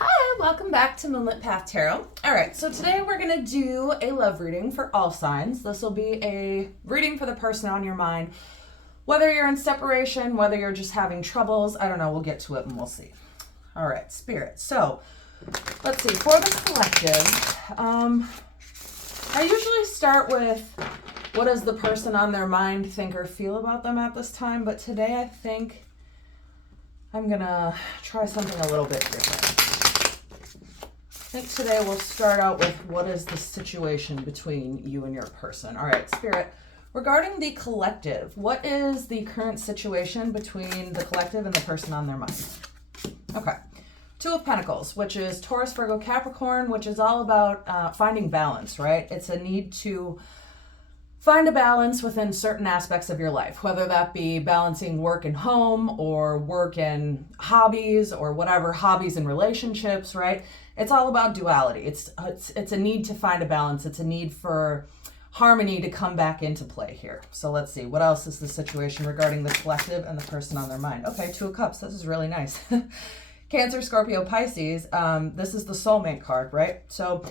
Hi, welcome back to Moonlit Path Tarot. All right, so today we're going to do a love reading for all signs. This will be a reading for the person on your mind. Whether you're in separation, whether you're just having troubles, I don't know, we'll get to it and we'll see. All right, Spirit. So, let's see, for the collective, I usually start with what does the person on their mind think or feel about them at this time, but today I think I'm going to try something a little bit different. I think today we'll start out with what is the situation between you and your person. All right, Spirit, regarding the collective, what is the current situation between the collective and the person on their mind? Okay. Two of Pentacles, which is Taurus, Virgo, Capricorn, which is all about finding balance, right? It's a need to find a balance within certain aspects of your life, whether that be balancing work and home or work and hobbies or whatever, hobbies and relationships, right? It's all about duality. It's a need to find a balance. It's a need for harmony to come back into play here. So let's see, what else is the situation regarding the collective and the person on their mind? Okay, Two of Cups, this is really nice. Cancer, Scorpio, Pisces, this is the soulmate card, right? So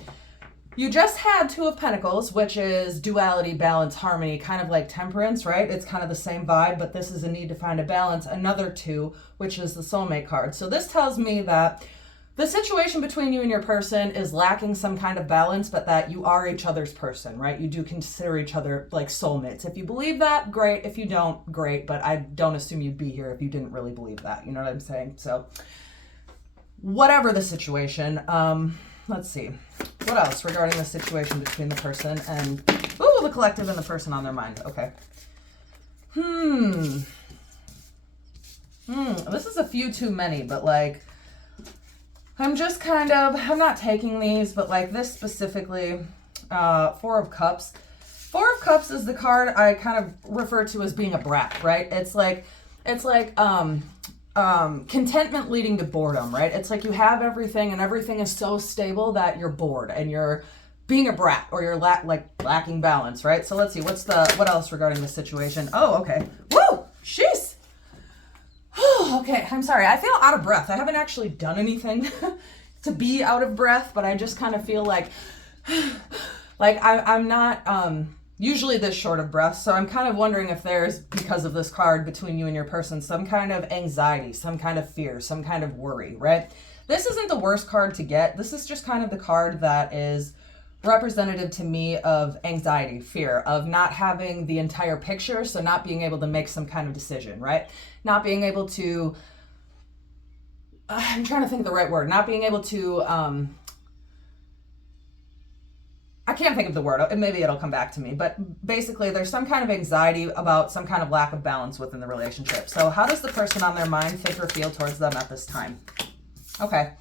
you just had Two of Pentacles, which is duality, balance, harmony, kind of like Temperance, right? It's kind of the same vibe, but this is a need to find a balance. Another two, which is the soulmate card. So this tells me that the situation between you and your person is lacking some kind of balance, but that you are each other's person, right? You do consider each other like soulmates. If you believe that, great. If you don't, great. But I don't assume you'd be here if you didn't really believe that. You know what I'm saying? So whatever the situation, let's see. What else regarding the situation between the person and, the collective and the person on their mind? Okay. This is a few too many, but like, I'm not taking these, but like this specifically, Four of Cups. Four of Cups is the card I kind of refer to as being a brat, right? It's like contentment leading to boredom, right? It's like you have everything and everything is so stable that you're bored and you're being a brat or you're lacking balance, right? So let's see, what else regarding the situation? Oh, okay. Woo! Jeez! Okay, I'm sorry. I feel out of breath. I haven't actually done anything to be out of breath, but I just kind of feel like I'm not usually this short of breath. So I'm kind of wondering if there's, because of this card between you and your person, some kind of anxiety, some kind of fear, some kind of worry, right? This isn't the worst card to get. This is just kind of the card that is representative to me of anxiety, fear, of not having the entire picture, so not being able to make some kind of decision, right? Not being able to, I'm trying to think of the right word, not being able to, I can't think of the word, maybe it'll come back to me, but basically there's some kind of anxiety about some kind of lack of balance within the relationship. So how does the person on their mind think or feel towards them at this time? Okay.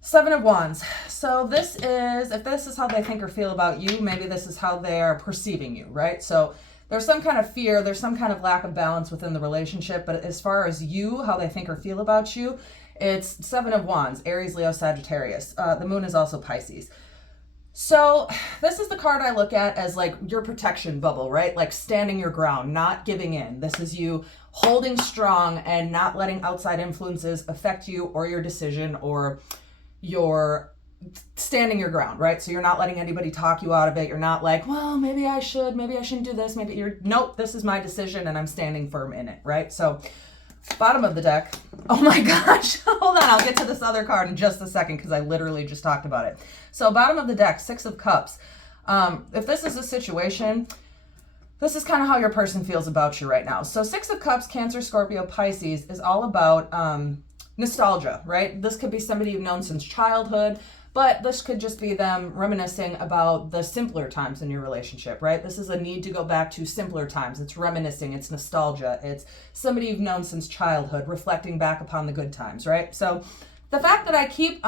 Seven of Wands. So this is, if this is how they think or feel about you, maybe this is how they are perceiving you, right? So there's some kind of fear, there's some kind of lack of balance within the relationship, but as far as you, how they think or feel about you, it's Seven of Wands, Aries, Leo, Sagittarius. The moon is also Pisces. So this is the card I look at as like your protection bubble, right? Like standing your ground, not giving in. This is you holding strong and not letting outside influences affect you or your decision, or you're standing your ground, right? So you're not letting anybody talk you out of it. You're not like, well, maybe I shouldn't do this. Nope, this is my decision and I'm standing firm in it, right? So bottom of the deck, oh my gosh, hold on, I'll get to this other card in just a second because I literally just talked about it. So bottom of the deck, Six of Cups. If this is a situation, this is kind of how your person feels about you right now. So Six of Cups, Cancer, Scorpio, Pisces is all about nostalgia, right? This could be somebody you've known since childhood, but this could just be them reminiscing about the simpler times in your relationship, right? This is a need to go back to simpler times. It's reminiscing, it's nostalgia, it's somebody you've known since childhood, reflecting back upon the good times, right? So the fact that I keep,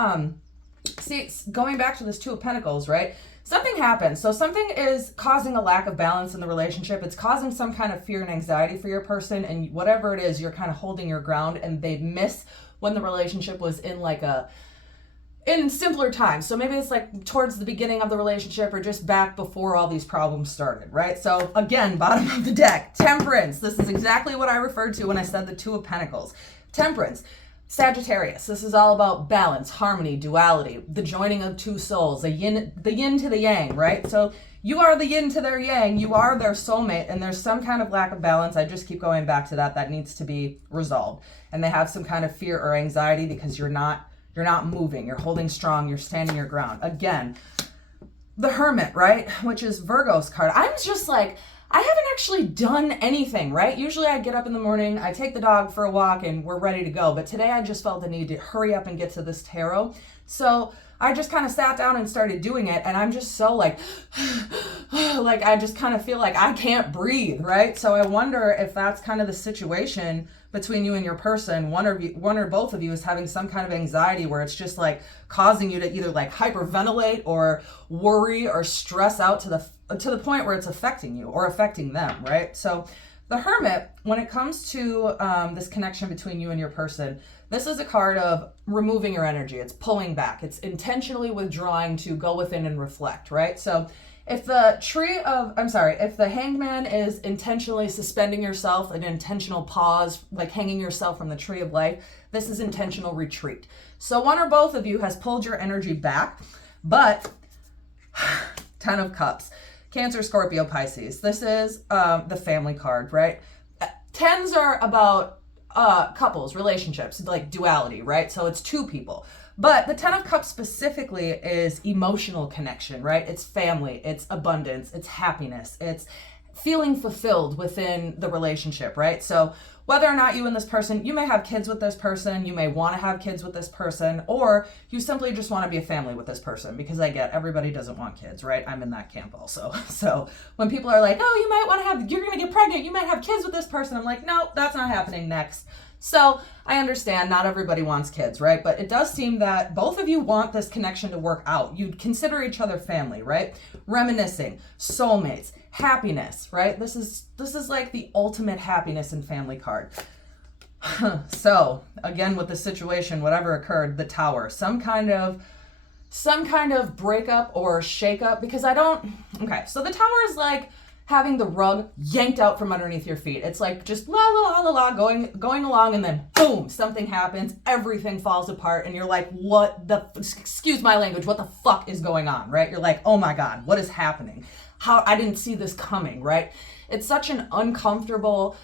going back to this Two of Pentacles, right? Something happens. So something is causing a lack of balance in the relationship. It's causing some kind of fear and anxiety for your person, and whatever it is, you're kind of holding your ground, and they miss when the relationship was in simpler times. So maybe it's like towards the beginning of the relationship or just back before all these problems started, right? So again, bottom of the deck, Temperance. This is exactly what I referred to when I said the Two of Pentacles. Temperance. Sagittarius, this is all about balance, harmony, duality, the joining of two souls, the yin to the yang, right? So you are the yin to their yang, you are their soulmate, and there's some kind of lack of balance. I just keep going back to that needs to be resolved. And they have some kind of fear or anxiety because you're not moving, you're holding strong, you're standing your ground. Again, the Hermit, right? Which is Virgo's card. I'm just like, I haven't actually done anything, right? Usually I get up in the morning, I take the dog for a walk, and we're ready to go. But today I just felt the need to hurry up and get to this tarot. So I just kind of sat down and started doing it, and I'm just so like I just kind of feel like I can't breathe, right? So I wonder if that's kind of the situation between you and your person. One or both of you is having some kind of anxiety where it's just like causing you to either like hyperventilate or worry or stress out to the point where it's affecting you or affecting them, right? So the Hermit, when it comes to this connection between you and your person, this is a card of removing your energy. It's pulling back. It's intentionally withdrawing to go within and reflect, right? So if the Hangman is intentionally suspending yourself, an intentional pause, like hanging yourself from the tree of life, this is intentional retreat. So one or both of you has pulled your energy back, but 10 of Cups, Cancer, Scorpio, Pisces. This is the family card, right? Tens are about couples, relationships, like duality, right? So it's two people. But the 10 of Cups specifically is emotional connection, right? It's family, it's abundance, it's happiness, it's feeling fulfilled within the relationship, right? So whether or not you and this person, you may have kids with this person, you may want to have kids with this person, or you simply just want to be a family with this person, because I get everybody doesn't want kids, right? I'm in that camp also. So when people are like, oh, you might want to have, you're going to get pregnant, you might have kids with this person, I'm like, no, that's not happening. Next. So I understand not everybody wants kids, right? But it does seem that both of you want this connection to work out. You'd consider each other family, right? Reminiscing, soulmates, happiness, right? This is like the ultimate happiness and family card. So again, with the situation, whatever occurred, the Tower, some kind of breakup or shakeup, because so the Tower is like having the rug yanked out from underneath your feet. It's like just la la la la going along, and then boom, something happens, everything falls apart, and you're like, excuse my language, what the fuck is going on, right? You're like, oh my God, what is happening? How I didn't see this coming, right? It's such an uncomfortable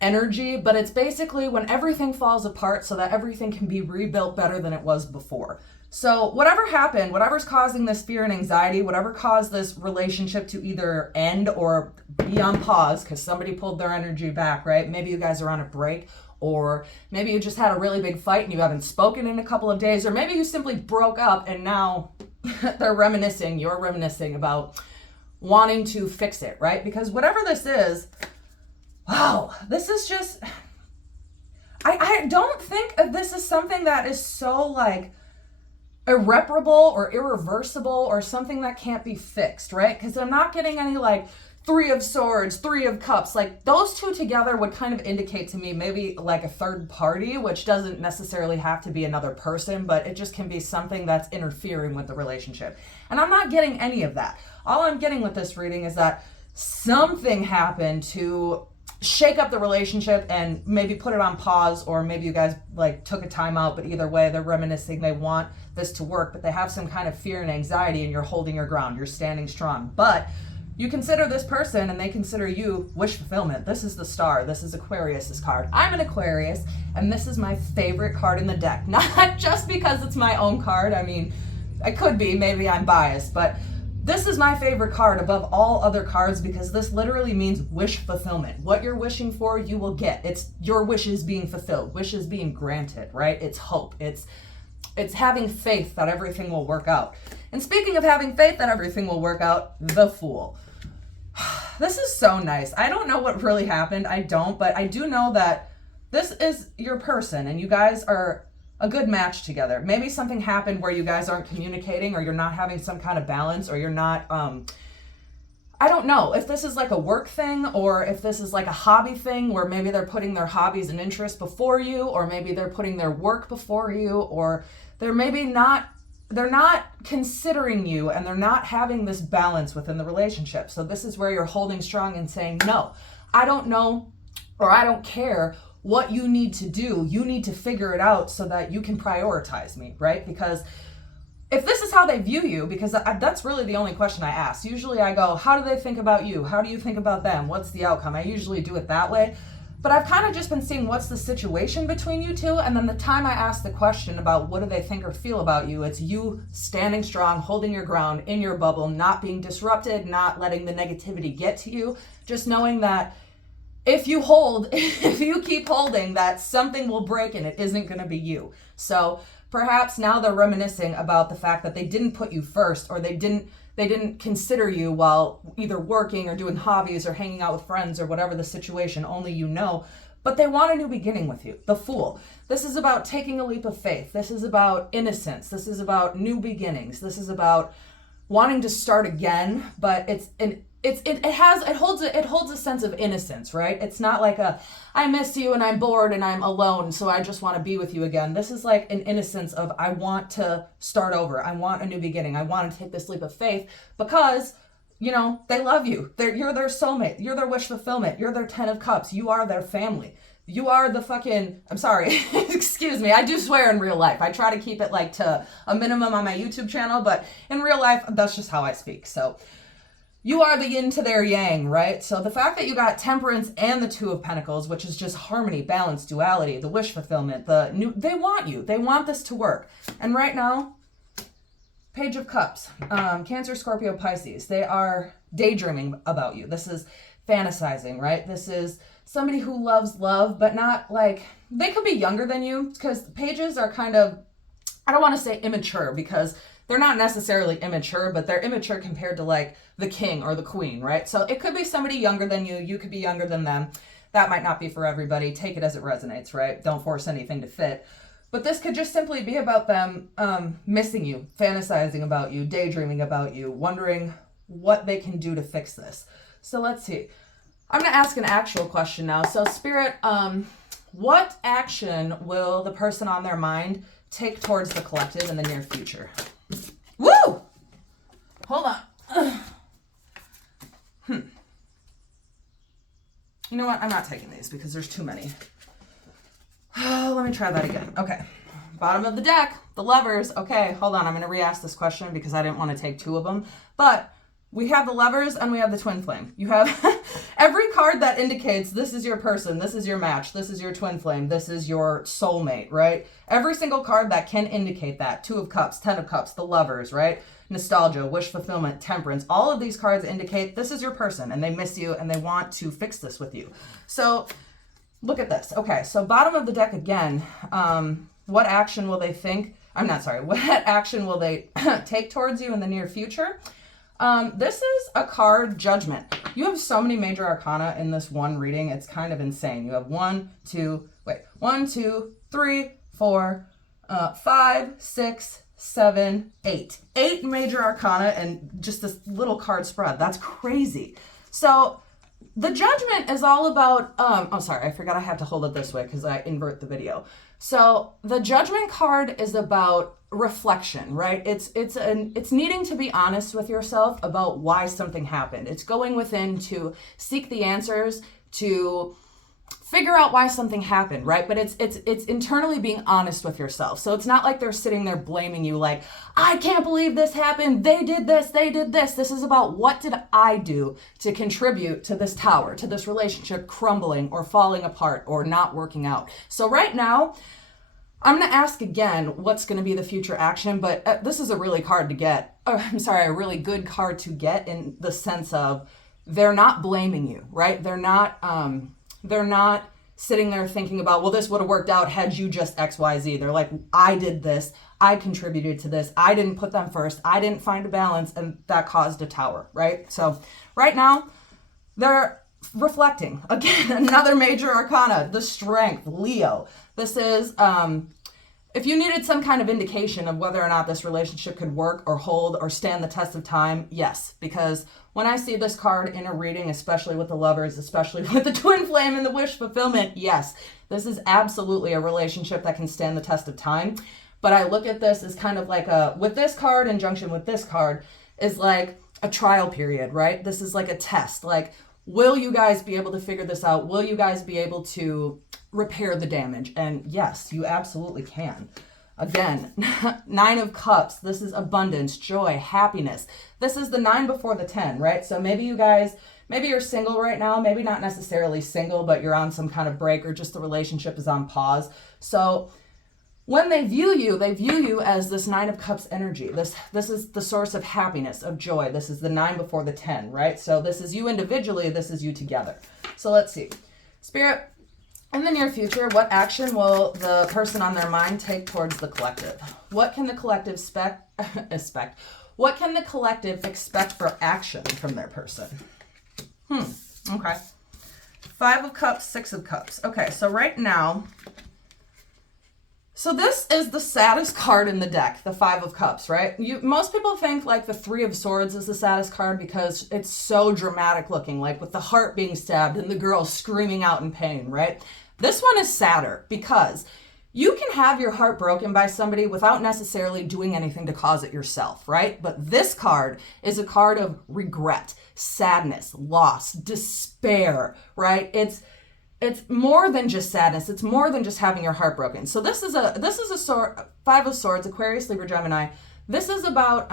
energy, but it's basically when everything falls apart so that everything can be rebuilt better than it was before. So whatever happened, whatever's causing this fear and anxiety, whatever caused this relationship to either end or be on pause because somebody pulled their energy back, right? Maybe you guys are on a break, or maybe you just had a really big fight and you haven't spoken in a couple of days, or maybe you simply broke up and now you're reminiscing about wanting to fix it, right? Because whatever this is, wow, this is just, I don't think this is something that is so like irreparable or irreversible or something that can't be fixed, right? Because I'm not getting any like 3 of Swords, 3 of Cups. Like those two together would kind of indicate to me maybe like a third party, which doesn't necessarily have to be another person, but it just can be something that's interfering with the relationship. And I'm not getting any of that. All I'm getting with this reading is that something happened to shake up the relationship and maybe put it on pause, or maybe you guys like took a time out, but either way they're reminiscing, they want this to work, but they have some kind of fear and anxiety, and you're holding your ground, you're standing strong. But you consider this person and they consider you wish fulfillment. This is the Star. This is Aquarius's card. I'm an Aquarius, and this is my favorite card in the deck. Not just because it's my own card. I mean, I could be, maybe I'm biased, but this is my favorite card above all other cards because this literally means wish fulfillment. What you're wishing for, you will get. It's your wishes being fulfilled, wishes being granted, right? It's hope. It's having faith that everything will work out. And speaking of having faith that everything will work out, the Fool. This is so nice. I don't know what really happened. I don't, but I do know that this is your person and you guys are a good match together. Maybe something happened where you guys aren't communicating, or you're not having some kind of balance, or you're not, I don't know if this is like a work thing or if this is like a hobby thing where maybe they're putting their hobbies and interests before you, or maybe they're putting their work before you, or they're not considering you and they're not having this balance within the relationship. So this is where you're holding strong and saying, no, I don't know, or I don't care what you need to do. You need to figure it out so that you can prioritize me, right? Because if this is how they view you, because that's really the only question I ask. Usually I go, how do they think about you? How do you think about them? What's the outcome? I usually do it that way. But I've kind of just been seeing what's the situation between you two. And then the time I ask the question about what do they think or feel about you, it's you standing strong, holding your ground in your bubble, not being disrupted, not letting the negativity get to you. Just knowing that if you keep holding, that something will break and it isn't going to be you. So perhaps now they're reminiscing about the fact that they didn't put you first, or they didn't consider you while either working or doing hobbies or hanging out with friends or whatever the situation, only you know. But they want a new beginning with you. The Fool. This is about taking a leap of faith. This is about innocence. This is about new beginnings. This is about wanting to start again, but it holds a sense of innocence, right? It's not like I miss you and I'm bored and I'm alone, so I just want to be with you again. This is like an innocence of, I want to start over. I want a new beginning. I want to take this leap of faith because, you know, they love you. You're their soulmate. You're their wish fulfillment. You're their 10 of cups. You are their family. You are the fucking, I'm sorry, excuse me, I do swear in real life. I try to keep it like to a minimum on my YouTube channel, but in real life, that's just how I speak. So you are the yin to their yang, right? So the fact that you got Temperance and the Two of Pentacles, which is just harmony, balance, duality, the wish fulfillment, they want you. They want this to work. And right now, Page of Cups, Cancer, Scorpio, Pisces, they are daydreaming about you. This is fantasizing, right? This is somebody who loves love, but not like, they could be younger than you, because pages are kind of, I don't want to say immature, because they're not necessarily immature, but they're immature compared to like the king or the queen, right? So it could be somebody younger than you. You could be younger than them. That might not be for everybody. Take it as it resonates, right? Don't force anything to fit. But this could just simply be about them missing you, fantasizing about you, daydreaming about you, wondering what they can do to fix this. So let's see. I'm going to ask an actual question now. So Spirit, what action will the person on their mind take towards the collective in the near future? Woo! Hold on. You know what? I'm not taking these because there's too many. Let me try that again. Okay. Bottom of the deck, the Lovers. Okay, hold on. I'm going to re-ask this question because I didn't want to take two of them. But we have the Lovers and we have the Twin Flame. You have every card that indicates this is your person, this is your match, this is your Twin Flame, this is your soulmate, right? Every single card that can indicate that. Two of Cups, 10 of Cups, the Lovers, right? Nostalgia, wish fulfillment, temperance. All of these cards indicate this is your person and they miss you and they want to fix this with you. So look at this. Okay, so bottom of the deck again. What action will they what action will they take towards you in the near future? This is a card, Judgment. You have so many major arcana in this one reading. It's kind of insane. You have 1, 2, 3, 4, 5, 6, 7, 8. 8 major arcana and just this little card spread. That's crazy. So the Judgment is all about, oh, sorry, I forgot I had to hold it this way because I invert the video. So the Judgment card is about reflection, right? It's needing to be honest with yourself about why something happened. It's going within to seek the answers, to figure out why something happened, right? But it's internally being honest with yourself. So it's not like they're sitting there blaming you like, I can't believe this happened. They did this. This is about what did I do to contribute to this tower, to this relationship crumbling or falling apart or not working out. So right now, I'm going to ask again what's going to be the future action, but this is a really a really good card to get in the sense of they're not blaming you, right? They're not sitting there thinking about, well, this would have worked out had you just XYZ. They're like, I did this. I contributed to this. I didn't put them first. I didn't find a balance, and that caused a tower, right? So right now, they're reflecting. Again, another major arcana, the Strength, Leo. This is, if you needed some kind of indication of whether or not this relationship could work or hold or stand the test of time, yes. Because when I see this card in a reading, especially with the Lovers, especially with the Twin Flame and the wish fulfillment, yes, this is absolutely a relationship that can stand the test of time. But I look at this as kind of like with this card in junction with this card, is like a trial period, right? This is like a test. Like, will you guys be able to figure this out? Will you guys be able to repair the damage. And yes, you absolutely can. Again, 9 of Cups. This is abundance, joy, happiness. This is the 9 before the 10, right? So maybe you guys, maybe you're single right now, maybe not necessarily single, but you're on some kind of break or just the relationship is on pause. So when they view you as this 9 of Cups energy. This is the source of happiness, of joy. This is the 9 before the 10, right? So this is you individually, this is you together. So let's see. Spirit, in the near future, what action will the person on their mind take towards the collective? What can the collective expect? What can the collective expect for action from their person? Okay. 5 of Cups, 6 of Cups. Okay, so right now, so this is the saddest card in the deck, the 5 of Cups, right? Most people think like the 3 of Swords is the saddest card because it's so dramatic looking, like with the heart being stabbed and the girl screaming out in pain, right? This one is sadder because you can have your heart broken by somebody without necessarily doing anything to cause it yourself, right? But this card is a card of regret, sadness, loss, despair, right? It's more than just sadness. It's more than just having your heart broken. So this is a sword, 5 of Swords, Aquarius, Libra, Gemini. This is about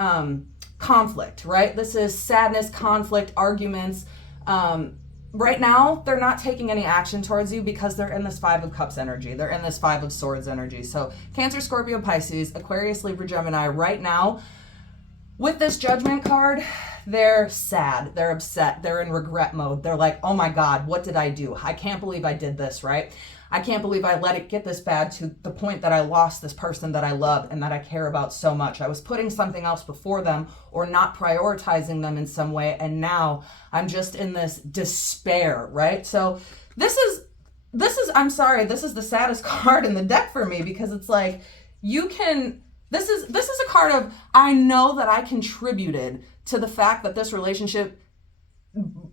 conflict, right? This is sadness, conflict, arguments. Right now, they're not taking any action towards you because they're in this 5 of Cups energy. They're in this 5 of Swords energy. So Cancer, Scorpio, Pisces, Aquarius, Libra, Gemini, right now, with this Judgment card, they're sad, they're upset, they're in regret mode. They're like, oh my God, what did I do? I can't believe I did this, right? I can't believe I let it get this bad to the point that I lost this person that I love and that I care about so much. I was putting something else before them or not prioritizing them in some way, and now I'm just in this despair, right? So this is I'm sorry, this is the saddest card in the deck for me because it's like this is a card of, I know that I contributed to the fact that this relationship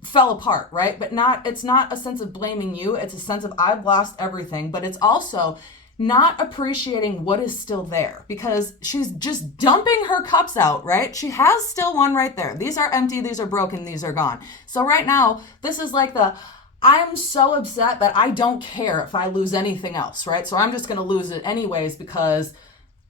fell apart, right? But it's not a sense of blaming you. It's a sense of I've lost everything, but it's also not appreciating what is still there because she's just dumping her cups out, right? She has still one right there. These are empty, these are broken, these are gone. So right now, this is like I'm so upset that I don't care if I lose anything else, right? So I'm just going to lose it anyways because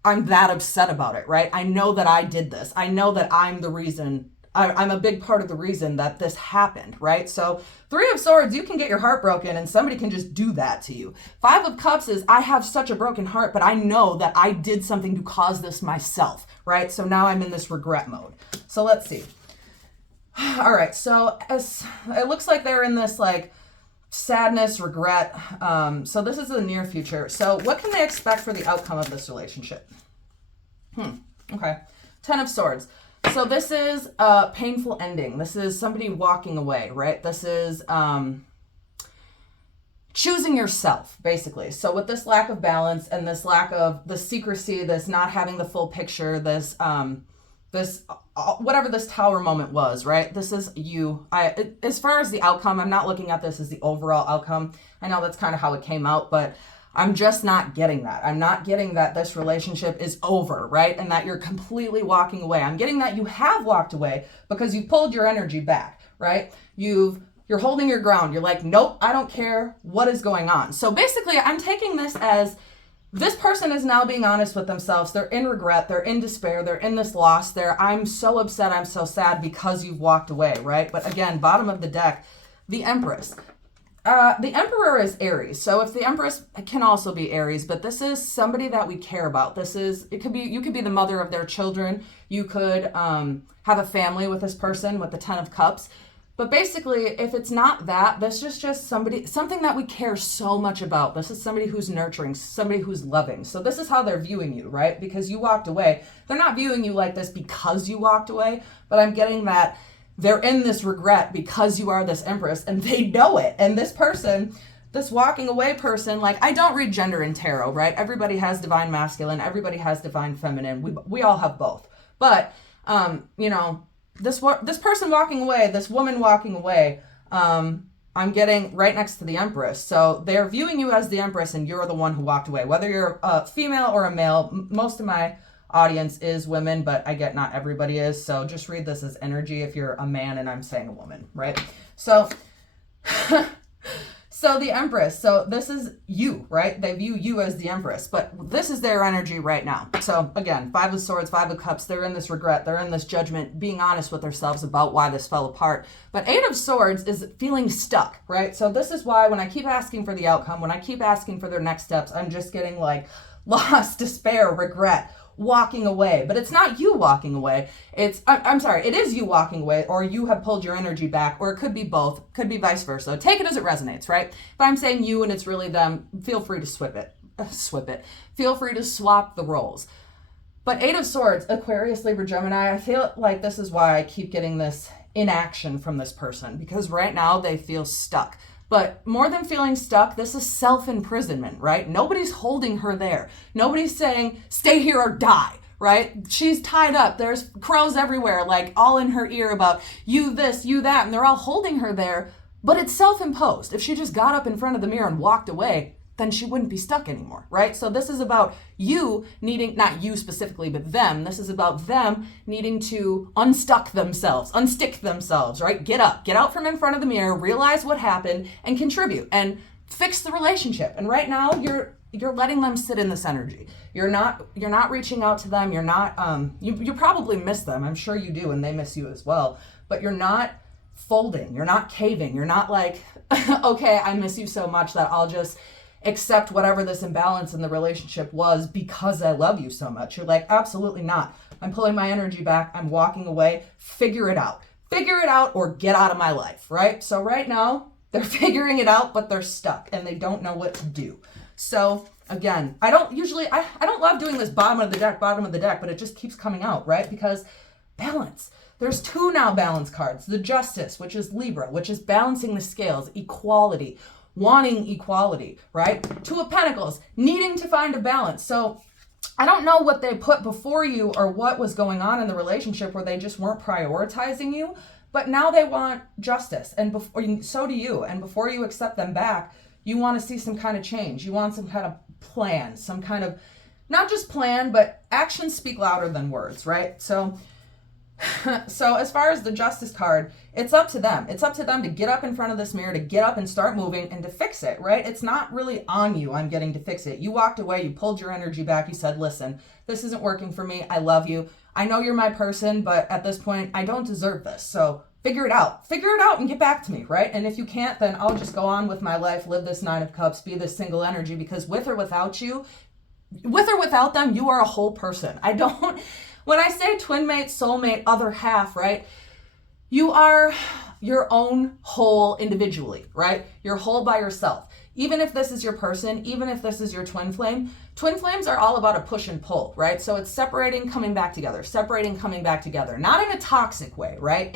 I'm that upset about it, right? I know that I did this. I know that I'm the reason, I'm a big part of the reason that this happened, right? So 3 of Swords, you can get your heart broken and somebody can just do that to you. 5 of Cups is, I have such a broken heart, but I know that I did something to cause this myself, right? So now I'm in this regret mode. So let's see. All right, so it looks like they're in this like sadness, regret. So this is the near future. So what can they expect for the outcome of this relationship? Okay. 10 of Swords. So this is a painful ending. This is somebody walking away, right? This is choosing yourself, basically. So with this lack of balance and this lack of the secrecy, this not having the full picture, this whatever this tower moment was, right? This is you. As far as the outcome, I'm not looking at this as the overall outcome. I know that's kind of how it came out, but I'm just not getting that. I'm not getting that this relationship is over, right? And that you're completely walking away. I'm getting that you have walked away because you pulled your energy back, right? You're holding your ground. You're like, nope, I don't care what is going on. So basically, I'm taking this as this person is now being honest with themselves. They're in regret. They're in despair. They're in this loss. I'm so upset. I'm so sad because you've walked away, right? But again, bottom of the deck, the Empress. The Emperor is Aries. So if the Empress can also be Aries, but this is somebody that we care about. You could be the mother of their children. You could have a family with this person with the 10 of Cups. But basically, if it's not that, this is just something that we care so much about. This is somebody who's nurturing, somebody who's loving. So this is how they're viewing you, right? Because you walked away. They're not viewing you like this because you walked away, but I'm getting that they're in this regret because you are this Empress and they know it. And this person, this walking away person, like, I don't read gender in tarot, right? Everybody has divine masculine. Everybody has divine feminine. We all have both. But, this person walking away, this woman walking away, I'm getting right next to the Empress. So they're viewing you as the Empress and you're the one who walked away. Whether you're a female or a male, most of my audience is women, but I get not everybody is. So just read this as energy if you're a man and I'm saying a woman, right? So So the Empress, so this is you, right? They view you as the Empress, but this is their energy right now. So again, Five of Swords, Five of Cups, they're in this regret, they're in this judgment, being honest with themselves about why this fell apart. But Eight of Swords is feeling stuck, right? So this is why when I keep asking for the outcome, when I keep asking for their next steps, I'm just getting like lost, despair, regret, walking away. But it's not you walking away. I'm sorry, it is you walking away, or you have pulled your energy back, or it could be both, could be vice versa. Take it as it resonates, right? If I'm saying you and it's really them, feel free to swip it. Feel free to swap the roles. But Eight of Swords, Aquarius, Libra, Gemini, I feel like this is why I keep getting this inaction from this person, because right now they feel stuck. But more than feeling stuck, this is self-imprisonment, right? Nobody's holding her there. Nobody's saying, stay here or die, right? She's tied up. There's crows everywhere, like all in her ear about you this, you that, and they're all holding her there, but it's self-imposed. If she just got up in front of the mirror and walked away, then she wouldn't be stuck anymore, right? So this is about you needing, not you specifically, but them. This is about them needing to unstick themselves, right? Get up, get out from in front of the mirror, realize what happened, and contribute and fix the relationship. And right now you're letting them sit in this energy. You're not reaching out to them. You're not, you probably miss them. I'm sure you do, and they miss you as well, but you're not folding. You're not caving. You're not like, okay, I miss you so much that I'll just accept whatever this imbalance in the relationship was because I love you so much. You're like, absolutely not. I'm pulling my energy back. I'm walking away. Figure it out or get out of my life, right? So right now they're figuring it out, but they're stuck and they don't know what to do. So again, I don't love doing this bottom of the deck, but it just keeps coming out, right? Because balance. There's two now balance cards. The Justice, which is Libra, which is balancing the scales, equality, wanting equality, right? Two of Pentacles, needing to find a balance. So I don't know what they put before you or what was going on in the relationship where they just weren't prioritizing you, but now they want justice, and so do you. And before you accept them back, you want to see some kind of change. You want some kind of plan, some kind of, not just plan, but actions speak louder than words, right? So as far as the Justice card, it's up to them. It's up to them to get up in front of this mirror, to get up and start moving and to fix it, right? It's not really on you. I'm getting to fix it. You walked away. You pulled your energy back. You said, listen, this isn't working for me. I love you. I know you're my person, but at this point, I don't deserve this. So figure it out. Figure it out and get back to me, right? And if you can't, then I'll just go on with my life, live this Nine of Cups, be this single energy, because with or without them, you are a whole person. When I say twin mate, soulmate, other half, right? You are your own whole individually, right? You're whole by yourself. Even if this is your person, even if this is your twin flame, twin flames are all about a push and pull, right? So it's separating, coming back together, separating, coming back together. Not in a toxic way, right?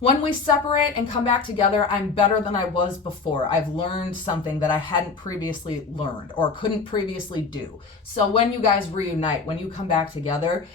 When we separate and come back together, I'm better than I was before. I've learned something that I hadn't previously learned or couldn't previously do. So when you guys reunite, when you come back together,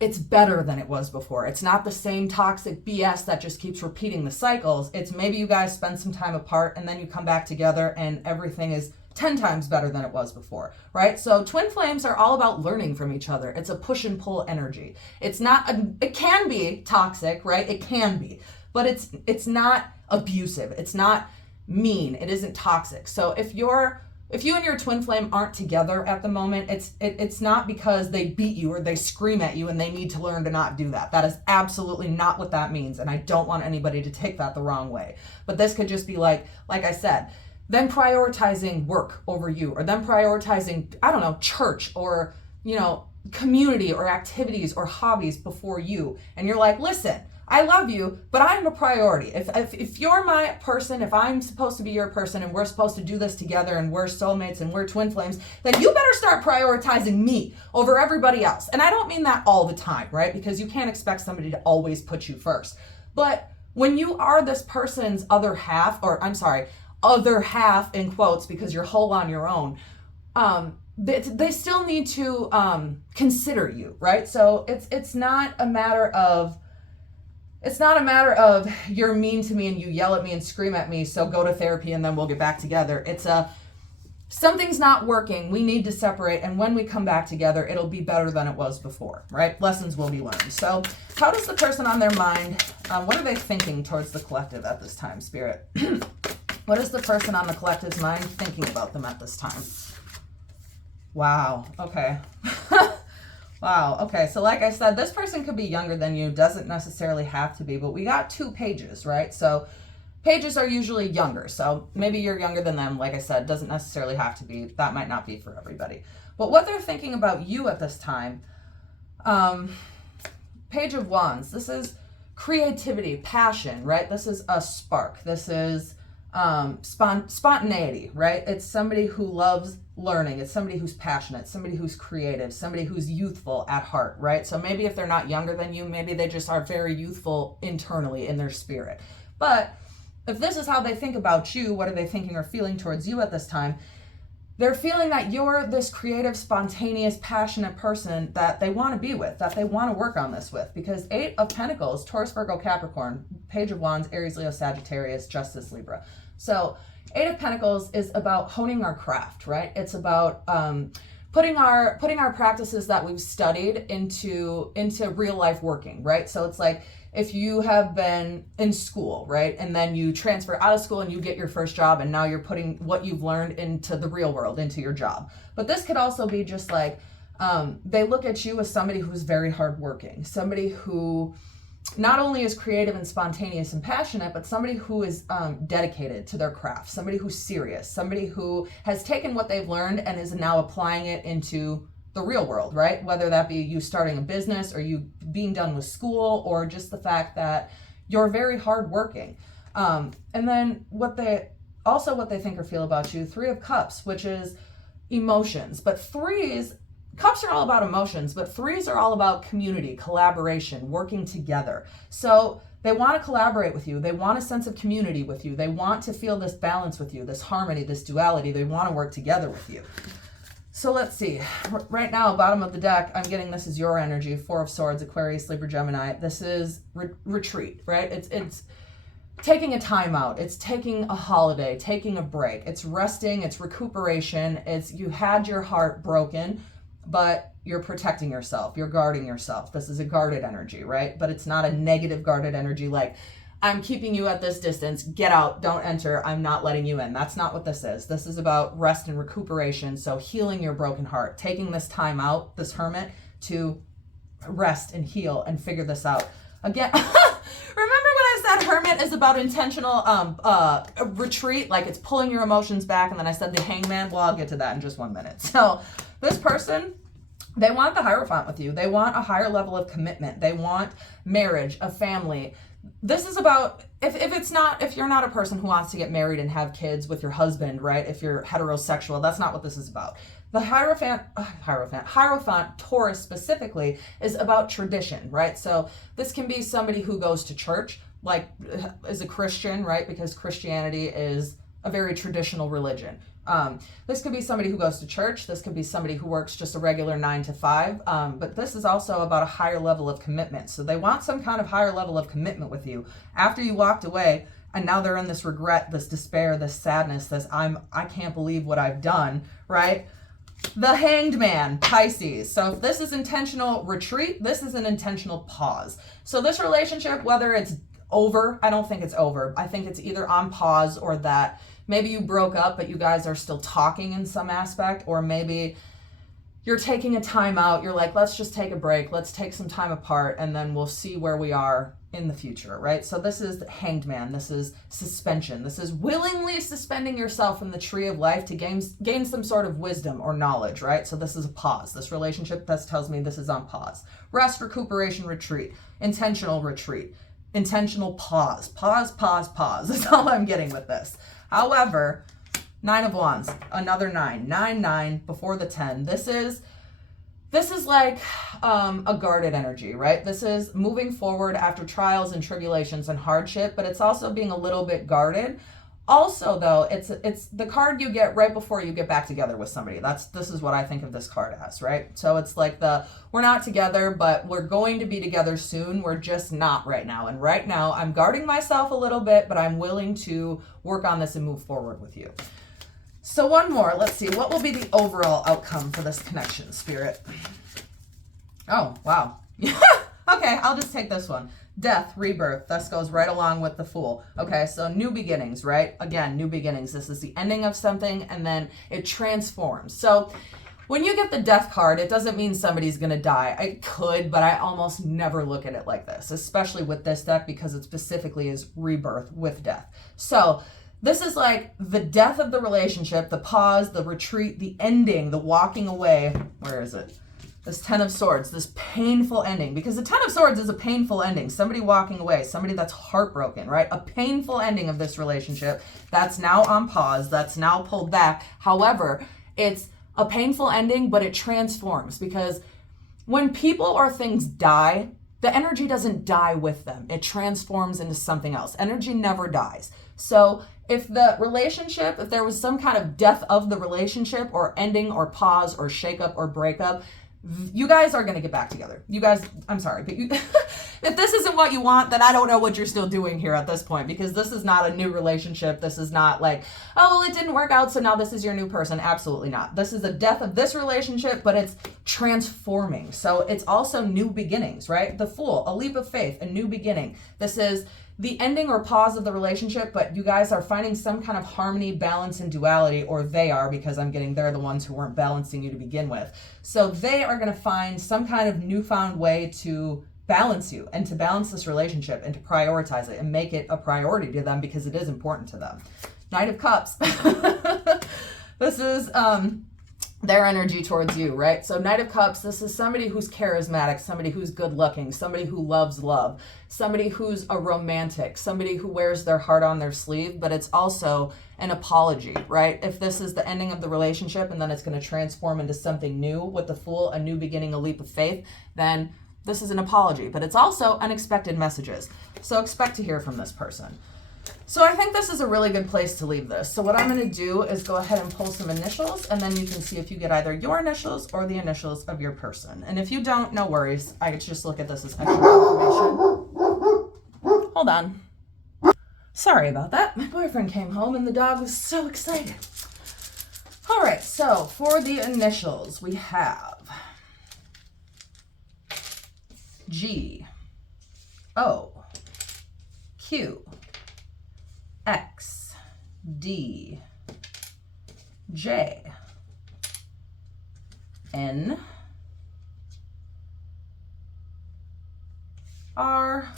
it's better than it was before. It's not the same toxic BS that just keeps repeating the cycles. It's maybe you guys spend some time apart and then you come back together and everything is 10 times better than it was before, right? So twin flames are all about learning from each other. It's a push and pull energy. It can be toxic, right? It can be, but it's not abusive. It's not mean. It isn't toxic. So if you and your twin flame aren't together at the moment, it's not because they beat you or they scream at you and they need to learn to not do that. That is absolutely not what that means. And I don't want anybody to take that the wrong way. But this could just be like I said, them prioritizing work over you, or them prioritizing, I don't know, church or, community or activities or hobbies before you. And you're like, listen, I love you, but I'm a priority. If you're my person, if I'm supposed to be your person and we're supposed to do this together and we're soulmates and we're twin flames, then you better start prioritizing me over everybody else. And I don't mean that all the time, right? Because you can't expect somebody to always put you first. But when you are this person's other half in quotes, because you're whole on your own, they still need to consider you, right? So it's not a matter of you're mean to me and you yell at me and scream at me, so go to therapy and then we'll get back together. It's something's not working. We need to separate, and when we come back together, it'll be better than it was before, right? Lessons will be learned. So how does the person on their mind, what are they thinking towards the collective at this time, Spirit? What What is the person on the collective's mind thinking about them at this time? Wow. Okay. Wow. Okay. So like I said, this person could be younger than you. Doesn't necessarily have to be, but we got 2 pages, right? So pages are usually younger. So maybe you're younger than them. Like I said, doesn't necessarily have to be. That might not be for everybody. But what they're thinking about you at this time, Page of Wands. This is creativity, passion, right? This is a spark. This is spontaneity, right? It's somebody who loves learning. It's somebody who's passionate, somebody who's creative, somebody who's youthful at heart, right? So maybe if they're not younger than you, maybe they just are very youthful internally in their spirit. But if this is how they think about you, what are they thinking or feeling towards you at this time? They're feeling that you're this creative, spontaneous, passionate person that they want to be with, that they want to work on this with. Because 8 of Pentacles, Taurus, Virgo, Capricorn, Page of Wands, Aries, Leo, Sagittarius, Justice, Libra. So 8 of Pentacles is about honing our craft, right? It's about putting our practices that we've studied into real life working, right? So it's like if you have been in school, right? And then you transfer out of school and you get your first job, and now you're putting what you've learned into the real world, into your job. But this could also be just like, they look at you as somebody who's very hardworking, somebody who not only is creative and spontaneous and passionate, but somebody who is dedicated to their craft, somebody who's serious, somebody who has taken what they've learned and is now applying it into the real world, right? Whether that be you starting a business or you being done with school, or just the fact that you're very hardworking. And then what they think or feel about you, 3 of Cups, which is emotions. But Cups are all about emotions, but 3s are all about community, collaboration, working together. So they want to collaborate with you. They want a sense of community with you. They want to feel this balance with you, this harmony, this duality. They want to work together with you. So let's see. Right now, bottom of the deck, I'm getting this is your energy. 4 of Swords, Aquarius, Libra, Gemini. This is retreat, right? It's taking a time out. It's taking a holiday, taking a break. It's resting. It's recuperation. It's you had your heart broken, but you're protecting yourself. You're guarding yourself. This is a guarded energy, right? But it's not a negative guarded energy like, I'm keeping you at this distance, get out, don't enter, I'm not letting you in. That's not what this is. This is about rest and recuperation. So healing your broken heart, taking this time out, this hermit, to rest and heal and figure this out. Again, remember when I said hermit is about intentional retreat, like it's pulling your emotions back, and then I said the hangman? Well, I'll get to that in just 1 minute. So this person, they want the Hierophant with you. They want a higher level of commitment. They want marriage, a family. This is about, if you're not a person who wants to get married and have kids with your husband, right? If you're heterosexual, that's not what this is about. The Hierophant, Taurus specifically, is about tradition, right? So this can be somebody who goes to church, like is a Christian, right? Because Christianity is a very traditional religion. This could be somebody who goes to church. This could be somebody who works just a regular 9 to 5. But this is also about a higher level of commitment. So they want some kind of higher level of commitment with you after you walked away. And now they're in this regret, this despair, this sadness, this I can't believe what I've done, right? The Hanged Man, Pisces. So if this is intentional retreat, this is an intentional pause. So this relationship, whether it's over, I don't think it's over. I think it's either on pause, or that maybe you broke up, but you guys are still talking in some aspect, or maybe you're taking a time out. You're like, let's just take a break. Let's take some time apart, and then we'll see where we are in the future, right? So this is the Hanged Man. This is suspension. This is willingly suspending yourself from the tree of life to gain some sort of wisdom or knowledge, right? So this is a pause. This relationship, that tells me this is on pause. Rest, recuperation, retreat, intentional retreat, intentional pause. Pause. That's all I'm getting with this. However, 9 of Wands, another 9, 9 before the 10. This is like a guarded energy, right? This is moving forward after trials and tribulations and hardship, but it's also being a little bit guarded. Also, though, it's the card you get right before you get back together with somebody. This is what I think of this card as, right? So it's like we're not together, but we're going to be together soon. We're just not right now. And right now, I'm guarding myself a little bit, but I'm willing to work on this and move forward with you. So one more. Let's see. What will be the overall outcome for this connection, Spirit? Oh, wow. Okay, I'll just take this one. Death, rebirth. This goes right along with the Fool. Okay, so new beginnings, right? Again, new beginnings. This is the ending of something, and then it transforms. So when you get the Death card, it doesn't mean somebody's going to die. I could, but I almost never look at it like this, especially with this deck because it specifically is rebirth with death. So this is like the death of the relationship, the pause, the retreat, the ending, the walking away. Where is it? This Ten of Swords, this painful ending, because the Ten of Swords is a painful ending. Somebody walking away, somebody that's heartbroken, right? A painful ending of this relationship that's now on pause, that's now pulled back. However, it's a painful ending, but it transforms, because when people or things die, the energy doesn't die with them. It transforms into something else. Energy never dies. So if the relationship, if there was some kind of death of the relationship or ending or pause or shakeup or breakup, you guys are going to get back together. You guys, I'm sorry, but if this isn't what you want, then I don't know what you're still doing here at this point, because this is not a new relationship. This is not like, oh, well, it didn't work out, so now this is your new person. Absolutely not. This is the death of this relationship, but it's transforming. So it's also new beginnings, right? The Fool, a leap of faith, a new beginning. This is the ending or pause of the relationship, but you guys are finding some kind of harmony, balance, and duality, or they are, because I'm getting they're the ones who weren't balancing you to begin with. So they are going to find some kind of newfound way to balance you and to balance this relationship and to prioritize it and make it a priority to them, because it is important to them. Knight of Cups. This is their energy towards you, right? So Knight of Cups, this is somebody who's charismatic, somebody who's good looking, somebody who loves love, somebody who's a romantic, somebody who wears their heart on their sleeve, but it's also an apology, right? If this is the ending of the relationship and then it's going to transform into something new with the Fool, a new beginning, a leap of faith, then this is an apology, but it's also unexpected messages. So expect to hear from this person. So I think this is a really good place to leave this. So what I'm going to do is go ahead and pull some initials, and then you can see if you get either your initials or the initials of your person. And if you don't, no worries. I just look at this as extra information. Hold on. Sorry about that. My boyfriend came home and the dog was so excited. All right, so for the initials, we have G, O, Q, X, D, J, N, R,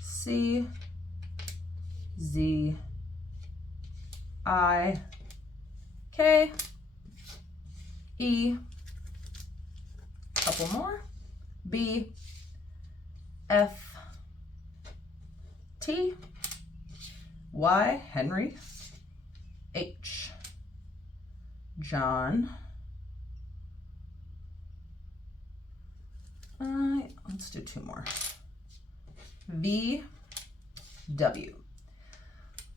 C, Z, I, K, E, couple more, B, F, T, Y, Henry, H, John, let's do two more, V, W.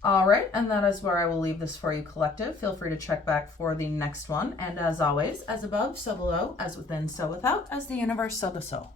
All right, and that is where I will leave this for you, collective. Feel free to check back for the next one. And as always, as above, so below, as within, so without, as the universe, so the soul.